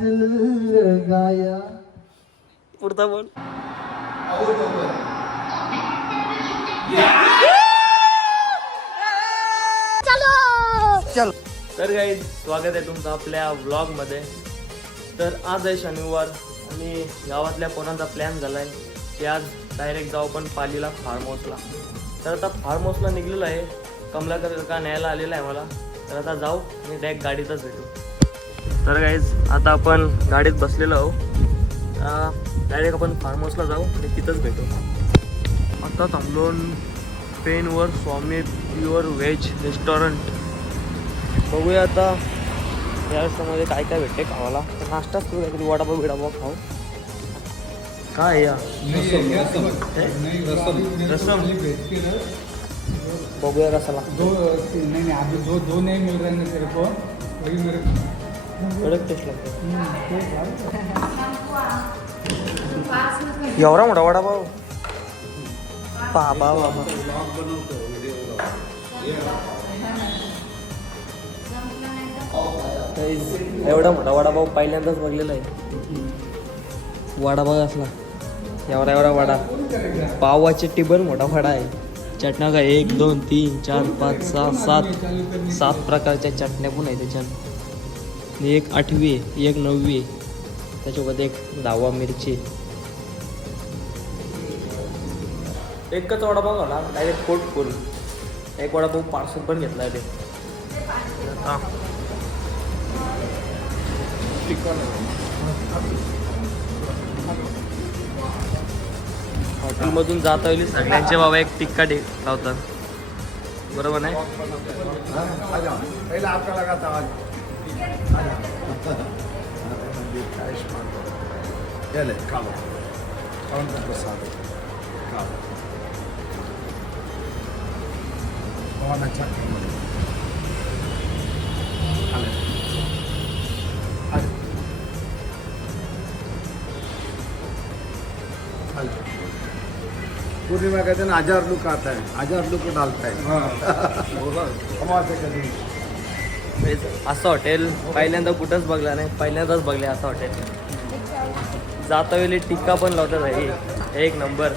गाया. पुढचा बोल. चल. तर काही स्वागत आहे तुमचं आपल्या व्लॉगमध्ये तर आज आहे शनिवार आणि गावातल्या कोणाचा प्लॅन झाला आहे की आज डायरेक्ट जाऊ पण पालीला फार्म हाऊसला तर आता फार्म हाऊसला निघलेलो आहे. कमलाकर का न्यायला आलेला आहे मला. तर आता जाऊ आणि डायरेक्ट गाडीतच भेटू. तर काहीच आता आपण गाडीत बसलेलो आहो डायरेक्ट आपण फार्म हाऊसला जाऊ आणि तिथंच भेटू. आता थांबलो पेनवर स्वामी प्युअर व्हेज रेस्टॉरंट बघूया आता या रस्त्यामध्ये काय काय भेटते खावाला तर नाश्ताच करू काहीतरी वडापाव बिडापाव खाऊ. काय या? रसम. बघूया कसा लागतो दो नहीं नहीं अभी दो दो नहीं मिल रहे हैं तेरे को वही मेरे कडक टेस्ट लागतो. एवढा मोठा वडापाव बाबा बाबा. एवढा मोठा वडापाव पहिल्यांदाच बघलेला आहे. वडापाव असला. एवढा एवढा वडा. पावाचे टिबल मोठा वडा आहे. चटण्या का एक दोन तीन चार पाच सहा सात. सात प्रकारच्या चटण्या पण आहे त्याच्यात. एक आठवी आहे एक नववी आहे त्याच्यासोबत एक दहावा मिरची एकच वडापाव घाला डायरेक्ट पोट फुल एक वडापाव पार्सल पण घेतला आहे ते हा. हॉटेलमधून जात होईल सगळ्यांचे बाबा एक टिक्का डे लावतात बरोबर नाही लगा है? खाओ बहुत अच्छा खाना है। खा ले। खा ले। खा ले। पूर्णिमा कहते हैं हजार लुक आता है हजार लुक डालता है कमाल से कभी असं हॉटेल पहिल्यांदा कुठंच बघला नाही पहिल्यांदाच बघले असं हॉटेल जाता वेळी टिक्का पण लावतात एक नंबर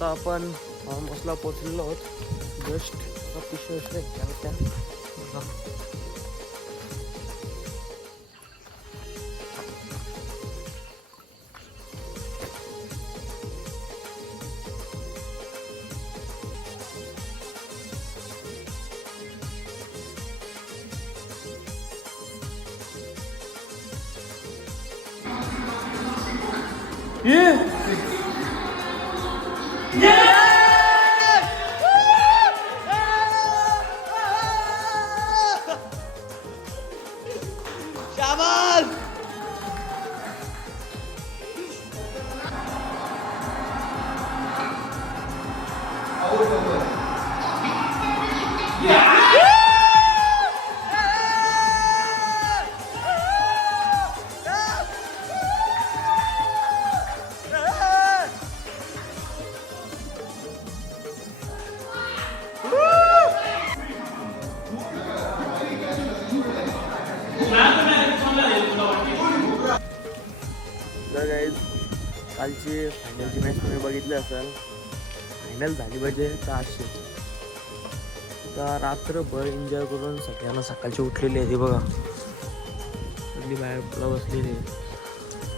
आता आपण फार्म हाऊसला पोचलेलो आहोत जस्ट पिशवी त्या त्या बघा. तर कालची फायनलची मॅच तुम्ही बघितली असाल. फायनल झाली पाहिजे तर अशी का रात्रभर एन्जॉय करून सगळ्यांना सकाळची उठलेली आहे ती बघा. सगळी बाहेर पुला बसलेली आहे.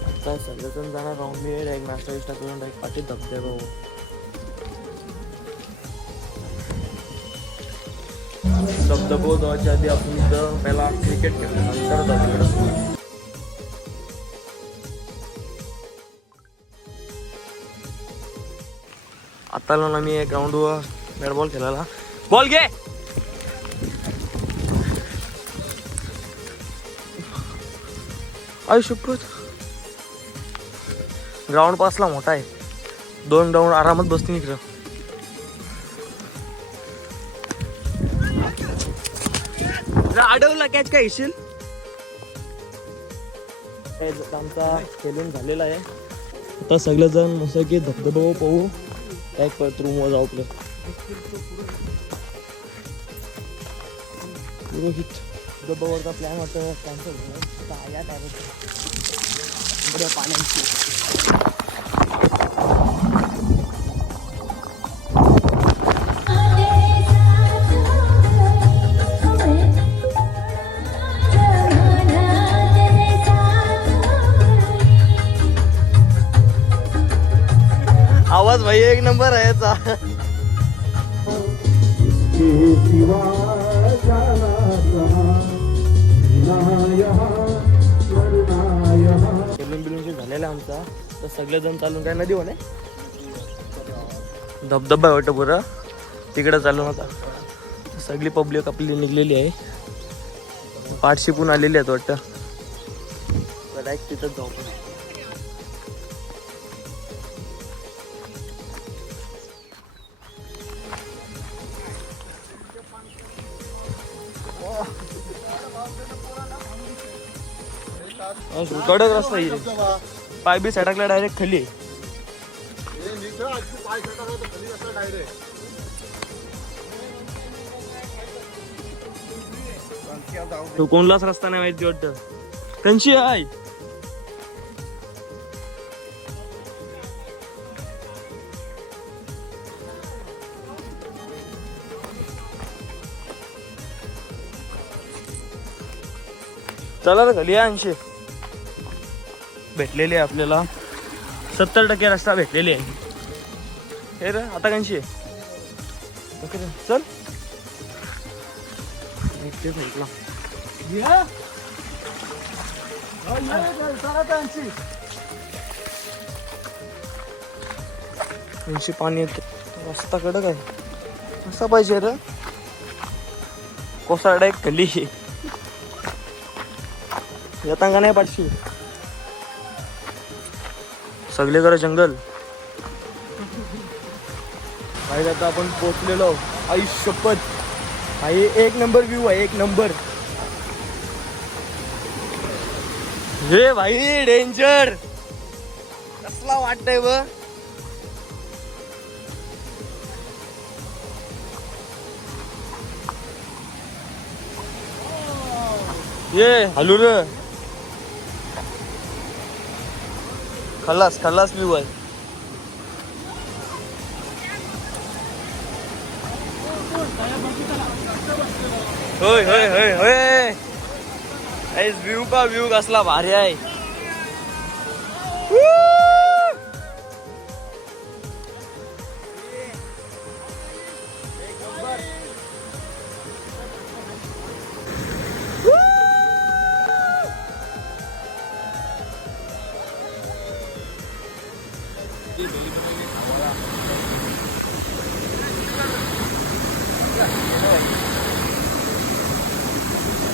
आता सगळेजण जाणार राहून मी एक नाश्ता विष्टा करून डायरेक्ट पाठी धबधबे भाऊ धबधबो जायच्या आधी आपण इथं पहिला क्रिकेट खेळतो नंतर धबधबे आत्ता आता आलो मी ग्राउंडवर बॅट बॉल खेळायला. बॉल घे! आय शपथ. ग्राउंड पासला मोठा आहे. दोन ग्राउंड आरामात बसतील इकडं. अडवला कॅच काय येशील? आमचा खेळून झालेला आहे. आता सगळेजण मस्त की धबधबा पाहू. काय परत रूमवर जाऊ आपलं पुरोहित धबधबावरचा प्लॅन वाटतं कॅन्सल झाला या पाण्याची एक नंबर आहे याचा. बिलून झालेला आमचा तर सगळेजण चालून काय नदी म्हणे धबधबा आहे वाटतं पुरं. तिकडं चालून आता. सगळी पब्लिक आपली निघलेली आहे. पाठ शिकून आलेली आहेत वाटतं. तिथं जाऊ पण कडक रस्ता आहे. पाय बी सटकला डायरेक्ट खाली. आहे. तो कोणलाच रस्ता नाही माहिती वाटतं त्यांची आहे चला रे खाली ऐंशी भेटलेली आहे आपल्याला. सत्तर टक्के रस्ता भेटलेली आहे. हे रे आता कंशी आहे? ओके चल. पाणी येते. रस्ता कडक आहे कसा पाहिजे रे? कोसाडा एक गली येता का नाही पाठशी. सगळीकडे जंगल. भाई आता आपण पोचलेलो आई शपथ आई एक नंबर व्ह्यू आहे एक नंबर. हे भाई डेंजर कसला वाटतंय ब ये हलू रे. खल्लास खल्लास व्ह्यू आहे होय होय होय होय. व्ह्यू का व्ह्यू कसला भारी आहे.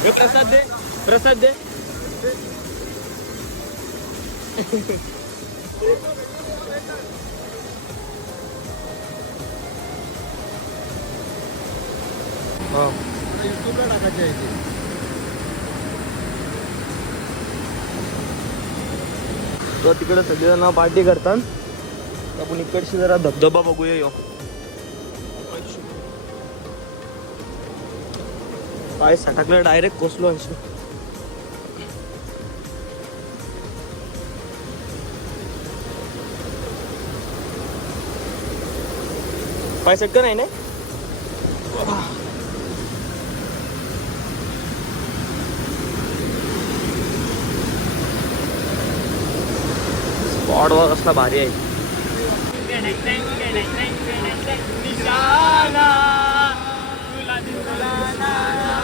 हे प्रसाद दे प्रसाद दे हो. युट्यूबला टाकायचे आहे ते. तर तिकडे सगळेजण पार्टी करतात आपण इकडशी जरा धबधबा बघूया यो. पाय सटाकलं डायरेक्ट कोसलो अशी. पाय सटकं नाही ना? स्पॉट वर असला भारी आहे. निशाना तुला तुला नाना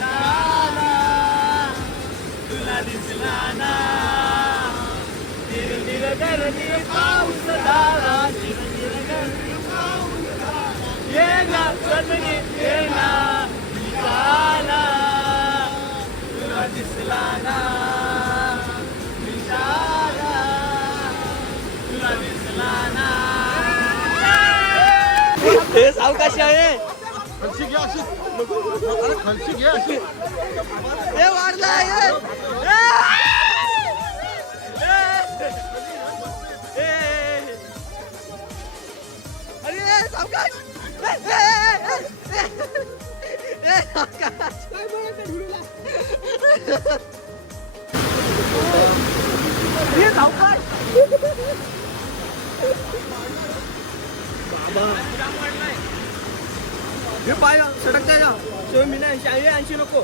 नाना तुला दिसला ना धीरे धीरे धीरे हे सावकाश आहे घ्या अशी अरे घ्या अशी हे वाढलाय हे. ए! ए! अरे सावकाश हे पाय सडकता जा. सोय मी नाही. ऐंशी ऐंशी नको.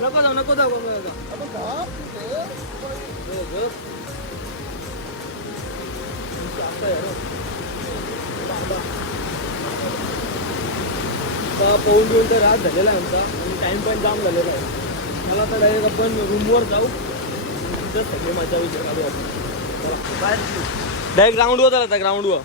नको जाऊ नको जाऊ नको जाऊ. घेऊन तर रात झालेला आहे आमचा. आणि टाईम पण जाम झालेला आहे. मला तर डायरेक्ट आपण रूमवर जाऊ. तिथं सगळे मजा विचार काढू आपण डायरेक्ट ग्राउंडवर झाला ग्राउंडवर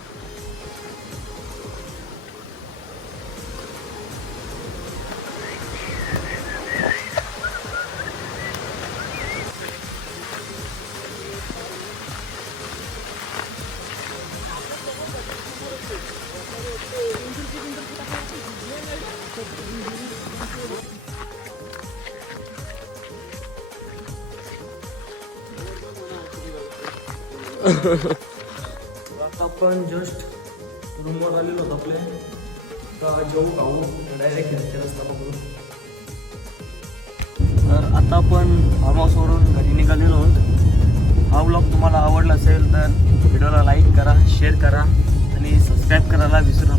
आता आपण जस्ट रूमवर आलेलो होतो आपले. आता जेवू खाऊ डायरेक्ट घरचे रस्ता पकडून. तर आता आपण फार्म हाऊसवरून घरी निघालेलो आहोत. हा ब्लॉग तुम्हाला आवडला असेल तर व्हिडिओला लाईक करा शेअर करा आणि सबस्क्राईब करायला विसरू